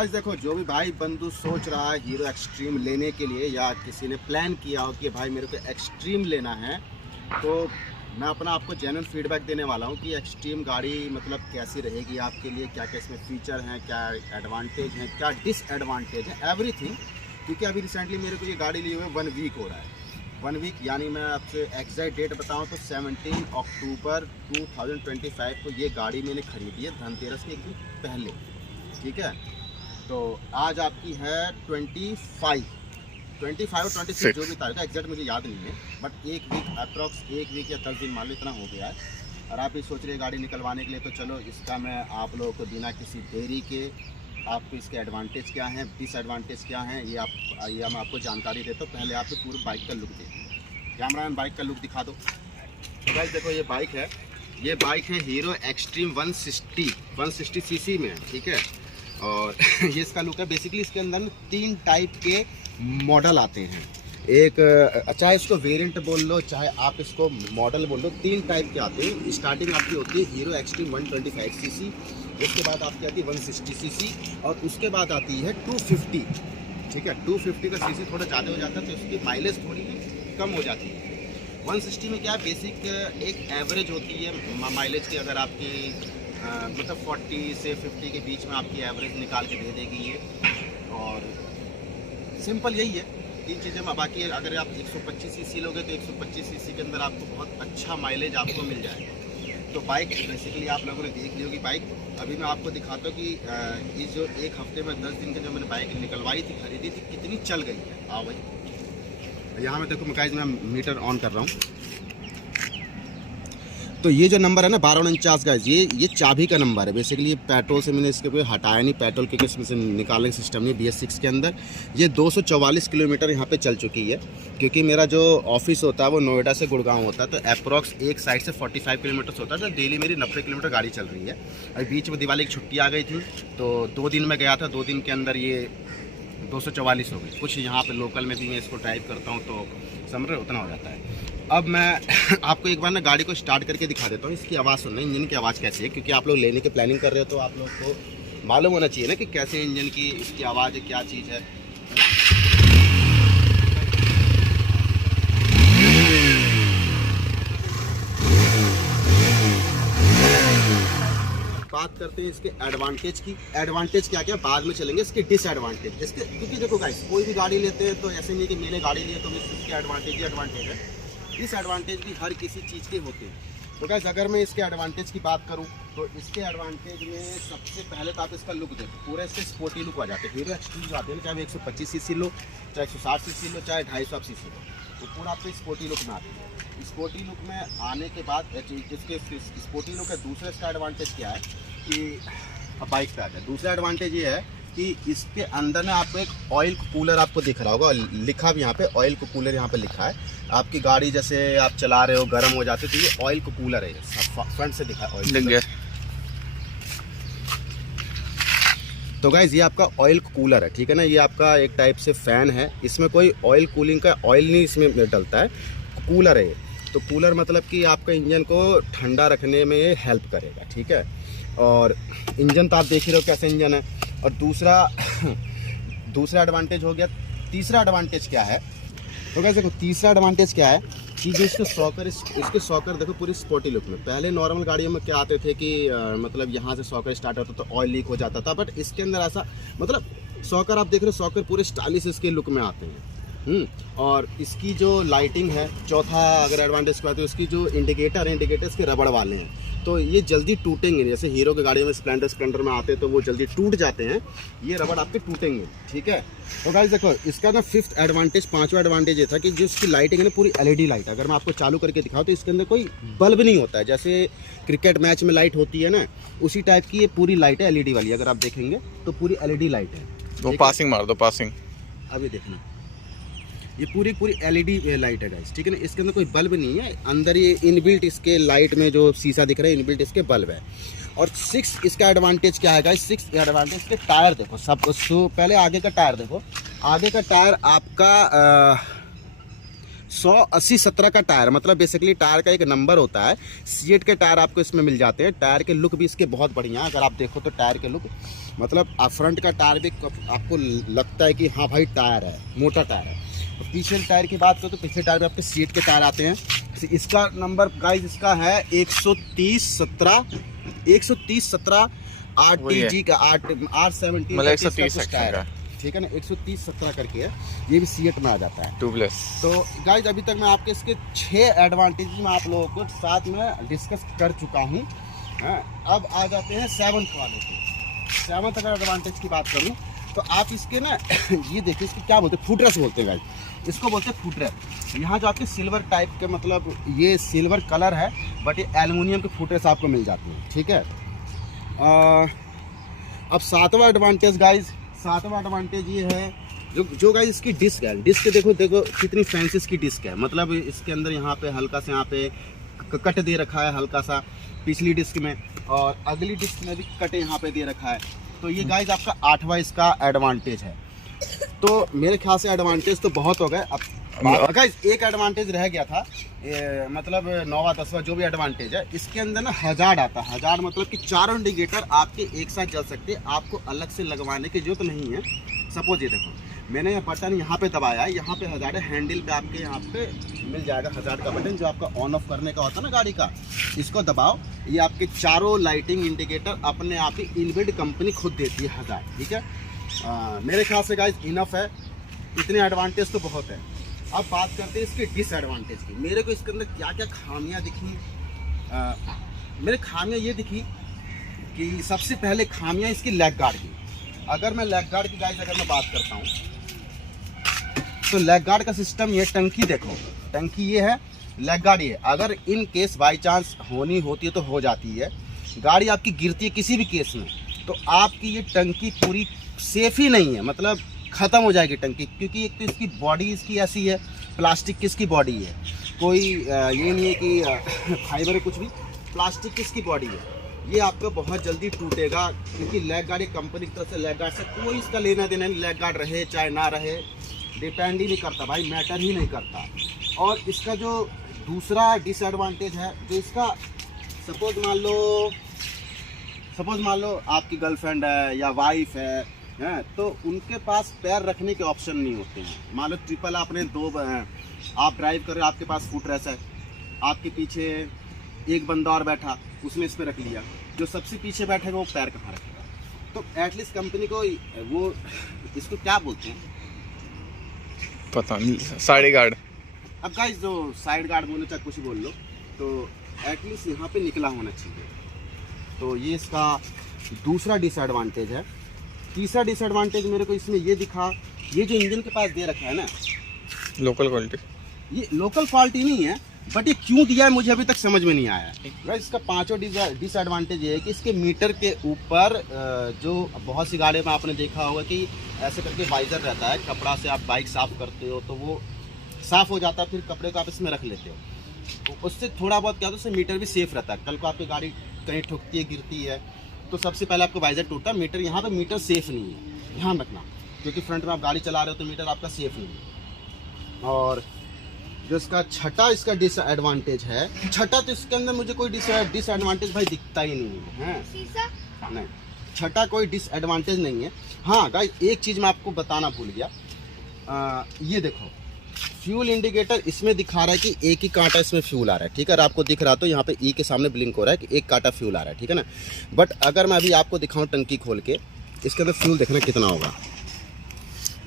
Guys देखो, जो भी भाई बंधु सोच रहा है हीरो एक्सट्रीम लेने के लिए, या किसी ने प्लान किया हो कि भाई मेरे को एक्सट्रीम लेना है, तो मैं अपना आपको जेन्युइन फीडबैक देने वाला हूँ कि एक्सट्रीम गाड़ी मतलब कैसी रहेगी आपके लिए, क्या क्या इसमें फीचर हैं, क्या एडवांटेज हैं, क्या डिसएडवांटेज है, एवरीथिंग। क्योंकि अभी रिसेंटली मेरे को ये गाड़ी लिए हुए 1 वीक हो रहा है। 1 वीक यानी मैं आपसे एग्जैक्ट डेट बताऊँ तो 17 अक्टूबर 2025 को ये गाड़ी मैंने खरीदी है, धनतेरस के एक दिन पहले। ठीक है, तो आज आपकी है 25 और 26 जो भी तारीख है, एग्जैक्ट मुझे याद नहीं है, बट एक वीक अप्रॉक्स 1 वीक या 10 दिन मान लो इतना हो गया है। और आप भी सोच रहे हैं गाड़ी निकलवाने के लिए, तो चलो इसका मैं आप लोगों को बिना किसी देरी के आपको इसके एडवांटेज क्या हैं, डिसएडवांटेज क्या हैं, ये मैं आपको जानकारी देता हूँ। पहले आपको पूरी बाइक का लुक देखिए। कैमरामैन बाइक का लुक दिखा दो। तो गाइस देखो, ये बाइक है, ये बाइक है हीरो एक्सट्रीम 160 सीसी में है। ठीक है, और ये इसका लुक है। बेसिकली इसके अंदर 3 टाइप के मॉडल आते हैं। एक चाहे इसको वेरिएंट बोल लो, चाहे आप इसको मॉडल बोल लो, 3 टाइप के आते हैं। स्टार्टिंग आपकी होती है हीरो एक्सट्रीम 125 सीसी, उसके बाद आपकी आती है 160 सीसी, और उसके बाद आती है 250। ठीक है, 250 का सीसी थोड़ा ज़्यादा हो जाता है, तो उसकी माइलेज थोड़ी कम हो जाती है। 160 में क्या है, बेसिक एक एवरेज होती है माइलेज की। अगर आपकी मतलब 40 से 50 के बीच में आपकी एवरेज निकाल के दे देगी ये। और सिंपल यही है 3 चीज़ें में। बाकी अगर आप 125 सीसी लोगे तो 125 सीसी के अंदर आपको बहुत अच्छा माइलेज आपको मिल जाएगा। तो बाइक बेसिकली आप लोगों ने देख ली होगी बाइक। अभी मैं आपको दिखाता हूँ कि इस जो 1 हफ्ते में 10 दिन के जो मैंने बाइक निकलवाई थी, खरीदी थी, कितनी चल गई है। हाँ भाई, यहाँ में देखो गाइस, मैं मीटर ऑन कर रहा हूँ। तो ये जो नंबर है ना 1249 गाइस, ये चाबी का नंबर है। बेसिकली ये पेट्रोल से मैंने इसके ऊपर हटाया नहीं, पेट्रोल के इसमें से निकालने का सिस्टम नहीं। BS6 के अंदर ये 244 किलोमीटर यहाँ पे चल चुकी है। क्योंकि मेरा जो ऑफिस होता है वो नोएडा से गुड़गांव होता है, तो अप्रॉक्स एक साइड से 45 किलोमीटर होता है। तो डेली मेरी 90 किलोमीटर गाड़ी चल रही है। अभी बीच में दिवाली की छुट्टी आ गई थी, तो 2 दिन में गया था, 2 दिन के अंदर ये 244 हो गई। कुछ यहाँ पे लोकल में भी मैं इसको ड्राइव करता हूँ, तो समझ रहे उतना हो जाता है। अब मैं आपको एक बार ना गाड़ी को स्टार्ट करके दिखा देता हूँ। इसकी आवाज़ सुनना, इंजन की आवाज़ कैसी है, क्योंकि आप लोग लेने की प्लानिंग कर रहे हो तो आप लोग को मालूम होना चाहिए ना कि कैसे इंजन की इसकी आवाज़ है, क्या चीज़ है। बात करते हैं इसके एडवांटेज की। एडवांटेज क्या क्या बाद में चलेंगे, इसके डिसएडवांटेज इसके। क्योंकि देखो गाइस, कोई भी गाड़ी लेते हैं तो ऐसे नहीं कि मैंने गाड़ी ली है तो इसके एडवांटेज ही एडवांटेज है। डिसएडवांटेज भी हर किसी चीज़ के होते हैं। तो गाइस, अगर मैं इसके एडवांटेज की बात करूं तो इसके एडवांटेज में सबसे पहले तो आप इसका लुक देखो, पूरा इससे स्पोर्टी लुक आ जाते हैं। हीरो एक्सट्रीम आते हैं, चाहे 125 सीसी लो, चाहे 160 सीसी लो, चाहे 250 सीसी लो, तो पूरा आपको स्पोर्टी लुक में आती है। स्पोर्टी लुक में आने के बाद इसके स्पोर्टी लुक का दूसरा इसका एडवांटेज क्या है कि बाइक पे आ जाए। दूसरा एडवांटेज ये है कि इसके अंदर ना आपको एक ऑयल कूलर आपको दिख रहा होगा, लिखा भी यहाँ पे ऑयल कूलर यहाँ पे लिखा है। आपकी गाड़ी जैसे आप चला रहे हो, गर्म हो जाती है, तो ये ऑयल कूलर है, फ्रंट से दिखा है ऑयल। तो गाइज, ये आपका ऑयल कूलर है। ठीक है ना, ये आपका एक टाइप से फैन है। इसमें कोई ऑयल कूलिंग का ऑयल नहीं इसमें डलता है, कूलर है ये। तो कूलर मतलब कि आपका इंजन को ठंडा रखने में ये हेल्प करेगा। ठीक है, और इंजन तो आप देख ही रहे हो कैसे इंजन है। और दूसरा एडवांटेज हो गया। तीसरा एडवांटेज क्या है, तो गाइस देखो तीसरा एडवांटेज क्या है कि जो इसके सॉकर देखो पूरी स्पोर्टी लुक में। पहले नॉर्मल गाड़ियों में क्या आते थे कि मतलब यहाँ से सॉकर स्टार्ट होता तो ऑयल लीक हो जाता था, बट इसके अंदर ऐसा मतलब सॉकर आप देख रहे हो, सॉकर पूरे स्टाइलिश इसके लुक में आते हैं। और इसकी जो लाइटिंग है, चौथा अगर एडवांटेज की बात है, उसकी जो इंडिकेटर है, इंडिकेटर्स के रबड़ वाले हैं, तो ये जल्दी टूटेंगे। जैसे हीरो के गाड़ियों में स्प्लेंडर में आते हैं तो वो जल्दी टूट जाते हैं, ये रबड़ आपके टूटेंगे। ठीक है, तो गाइस देखो इसका ना 5th एडवांटेज, 5वां एडवांटेज ये था कि जो इसकी लाइटिंग है ना पूरी LED लाइट। अगर मैं आपको चालू करके दिखाऊँ तो इसके अंदर कोई बल्ब नहीं होता है, जैसे क्रिकेट मैच में लाइट होती है ना, उसी टाइप की ये पूरी लाइट है LED वाली। अगर आप देखेंगे तो पूरी LED लाइट है। वो पासिंग मार दो, पासिंग अभी देखना, ये पूरी LED लाइट है गाइस। ठीक है ना, इसके अंदर कोई बल्ब नहीं है, अंदर ये इनबिल्ट इसके लाइट में जो शीशा दिख रहा है, इनबिल्ट इसके बल्ब है। और 6 इसका एडवांटेज क्या है गाइस, 6 एडवांटेज के टायर देखो। सब पहले आगे का टायर देखो, आगे का टायर आपका 180/17 का टायर, मतलब बेसिकली टायर का एक नंबर होता है। सीएट के टायर आपको इसमें मिल जाते हैं। टायर के लुक भी इसके बहुत बढ़िया है। अगर आप देखो तो टायर के लुक, मतलब फ्रंट का टायर भी आपको लगता है कि हाँ भाई टायर है, मोटा टायर है। तो पीछे टायर की बात करो तो पीछे टायर में आपके सीएट के टायर आते हैं। इसका नंबर गाइस इसका है 130/17 RTG का, R70 मतलब 130 सेक्शन का, ठीक है ना, 130/17 करके है। ये भी सीएट में आ जाता है ट्यूबलेस। तो गाइज अभी तक मैं आपके इसके 6 एडवांटेज में आप लोगों को साथ में डिस्कस कर चुका हूँ। अब आ जाते हैं 7th वाले पे। 7th अगर एडवांटेज की बात करूँ तो आप इसके ना ये देखिए, इसको क्या बोलते हैं, फुटरेस बोलते हैं गाइज, इसको बोलते हैं फुटरेस। यहाँ जो आपके सिल्वर टाइप के, मतलब ये सिल्वर कलर है बट ये एल्युमिनियम के फुटरेस आपको मिल जाते हैं, ठीक है। अब 7वां एडवांटेज गाइज, 7वां एडवांटेज ये है जो गाइज इसकी डिस्क है। डिस्क देखो कितनी फैंसी इसकी डिस्क है, मतलब इसके अंदर यहाँ पे हल्का सा यहाँ पे कट दे रखा है हल्का सा पिछली डिस्क में, और अगली डिस्क में भी कट यहाँ पे दे रखा है। तो ये गाइज आपका 8वां इसका एडवांटेज है। तो मेरे ख्याल से एडवांटेज तो बहुत हो गए। अब गाइज एक एडवांटेज रह गया था, मतलब 9वां 10वां जो भी एडवांटेज है, इसके अंदर ना हजार्ड आता है। हजार्ड मतलब कि चारों इंडिकेटर आपके एक साथ जल सकते हैं, आपको अलग से लगवाने की जरूरत नहीं है। सपोज ये देखो मैंने ये बटन यहाँ पे दबाया है, यहाँ पे हजार्ड है, हैंडल पे आपके यहाँ पे मिल जाएगा हजार्ड का बटन जो आपका ऑन ऑफ करने का होता है ना गाड़ी का। इसको दबाओ, ये आपके चारों लाइटिंग इंडिकेटर अपने आप ही इनबिल्ट कंपनी खुद देती है हजार्ड, ठीक है। मेरे ख्याल से गाइज इनफ है, इतने एडवांटेज तो बहुत है। अब बात करते हैं इसके डिसएडवांटेज की। मेरे को इसके अंदर क्या क्या खामियां दिखी, मेरे खामियां ये दिखी कि सबसे पहले खामियां इसकी लेग गार्ड की। अगर मैं लेग गार्ड की गाइस अगर मैं बात करता हूँ तो लेग गार्ड का सिस्टम ये, टंकी देखो, टंकी ये है, लेग गार्ड ये। अगर इन केस बाई चांस होनी होती है तो हो जाती है, गाड़ी आपकी गिरती है किसी भी केस में, तो आपकी ये टंकी पूरी सेफ ही नहीं है, मतलब ख़त्म हो जाएगी टंकी। क्योंकि एक तो इसकी बॉडी इसकी ऐसी है, प्लास्टिक की इसकी बॉडी है, कोई ये नहीं है कि फाइबर है कुछ भी, प्लास्टिक की इसकी बॉडी है। ये आपका बहुत जल्दी टूटेगा, क्योंकि लेग गार्ड एक कंपनी की तरफ से लेग गार्ड से कोई इसका लेना देना नहीं। लेग गार्ड रहे चाहे ना रहे, डिपेंड ही नहीं करता भाई, मैटर ही नहीं करता। और इसका जो दूसरा डिसएडवांटेज है, जो इसका सपोज मान लो आपकी गर्लफ्रेंड है या वाइफ है, तो उनके पास पैर रखने के ऑप्शन नहीं होते हैं। मान लो ट्रिपल आपने आप ड्राइव कर रहे हो, आपके पास फुट रेस्ट है, आपके पीछे एक बंदा और बैठा, उसने इस पर रख लिया, जो सबसे पीछे बैठेगा वो पैर कहाँ रखेगा। तो एटलीस्ट कंपनी को वो इसको क्या बोलते हैं पता नहीं, साइड गार्ड। अब गाइस जो साइड गार्ड बोलो चाहे कुछ बोल लो, तो एटलीस्ट यहाँ पे निकला होना चाहिए। तो ये इसका दूसरा डिसएडवांटेज है। तीसरा डिसएडवांटेज मेरे को इसमें ये दिखा, ये जो इंजन के पास दे रखा है ना, लोकल क्वालिटी, ये लोकल क्वालिटी नहीं है, बट ये क्यों दिया है मुझे अभी तक समझ में नहीं आया। गाइस इसका 5वां डिसएडवांटेज ये है कि इसके मीटर के ऊपर जो बहुत सी गाड़ियों में आपने देखा होगा कि ऐसे करके वाइजर रहता है, कपड़ा से आप बाइक साफ़ करते हो तो वो साफ़ हो जाता है, फिर कपड़े को आप इसमें रख लेते हो, तो उससे थोड़ा बहुत क्या होता है, उससे मीटर भी सेफ रहता है। कल को आपकी गाड़ी कहीं ठुकती है, गिरती है, तो सबसे पहले आपको वाइजर टूटता है। मीटर यहाँ पे मीटर सेफ नहीं है, ध्यान रखना, क्योंकि फ्रंट में आप गाड़ी चला रहे हो तो मीटर आपका सेफ नहीं है। और जो इसका छठा इसका डिसएडवांटेज है, छठा तो इसके अंदर मुझे कोई डिसएडवांटेज भाई दिखता ही नहीं है, नहीं, छठा कोई डिसएडवांटेज नहीं है। हाँ गाइस एक चीज़ मैं आपको बताना भूल गया, ये देखो फ्यूल इंडिकेटर इसमें दिखा रहा है कि एक ही कांटा इसमें फ्यूल आ रहा है, ठीक है। अगर आपको दिख रहा तो यहाँ पे ई के सामने ब्लिंक हो रहा है कि एक कांटा फ्यूल आ रहा है, ठीक है ना। बट अगर मैं अभी आपको दिखाऊं टंकी खोल के, इसके अंदर फ्यूल देखना कितना होगा।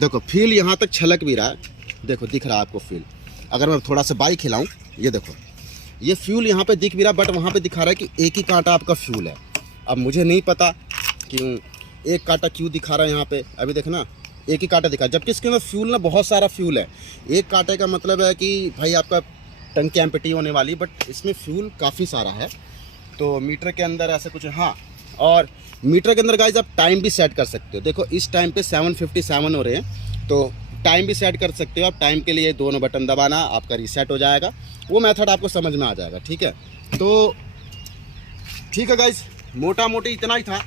देखो फ्यूल यहाँ तक छलक भी रहा है, देखो दिख रहा है आपको फ्यूल। अगर मैं थोड़ा सा बाइक हिलाऊं, ये देखो ये फ्यूल यहाँ पे दिख भी रहा, बट वहाँ पे दिखा रहा है कि एक ही कांटा आपका फ्यूल है। अब मुझे नहीं पता क्यों एक कांटा क्यों दिखा रहा है यहाँ पे, अभी देखना एक ही कांटा दिखा, जबकि इसके अंदर फ्यूल ना बहुत सारा फ्यूल है। एक कांटे का मतलब है कि भाई आपका टंकी एम्प्टी होने वाली, बट इसमें फ्यूल काफ़ी सारा है। तो मीटर के अंदर ऐसा कुछ है। हाँ, और मीटर के अंदर गाइस आप टाइम भी सेट कर सकते हो। देखो इस टाइम पे 7:57 हो रहे हैं, तो टाइम भी सेट कर सकते हो आप। टाइम के लिए दोनों बटन दबाना, आपका रीसेट हो जाएगा। वो मेथड आपको समझ में आ जाएगा, ठीक है। तो ठीक है गाइस, मोटा मोटी इतना ही था।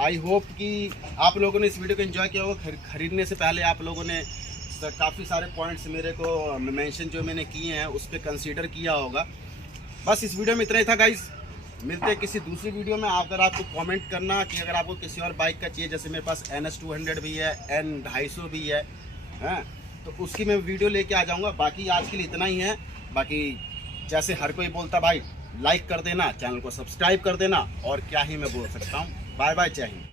आई होप कि आप लोगों ने इस वीडियो को एंजॉय किया होगा। खरीदने से पहले आप लोगों ने काफ़ी सारे पॉइंट्स मेरे को मेंशन जो मैंने किए हैं उस पर कंसीडर किया होगा। बस इस वीडियो में इतना ही था गाइस। मिलते हैं किसी दूसरी वीडियो में। अगर आपको कमेंट करना कि अगर आपको किसी और बाइक का चाहिए, जैसे मेरे पास NS200 भी है, N250 भी है, तो उसकी मैं वीडियो लेके आ जाऊंगा। बाकी आज के लिए इतना ही है। बाकी जैसे हर कोई बोलता भाई लाइक कर देना, चैनल को सब्सक्राइब कर देना, और क्या ही मैं बोल सकता हूँ। बाय बाय, जय हिंद।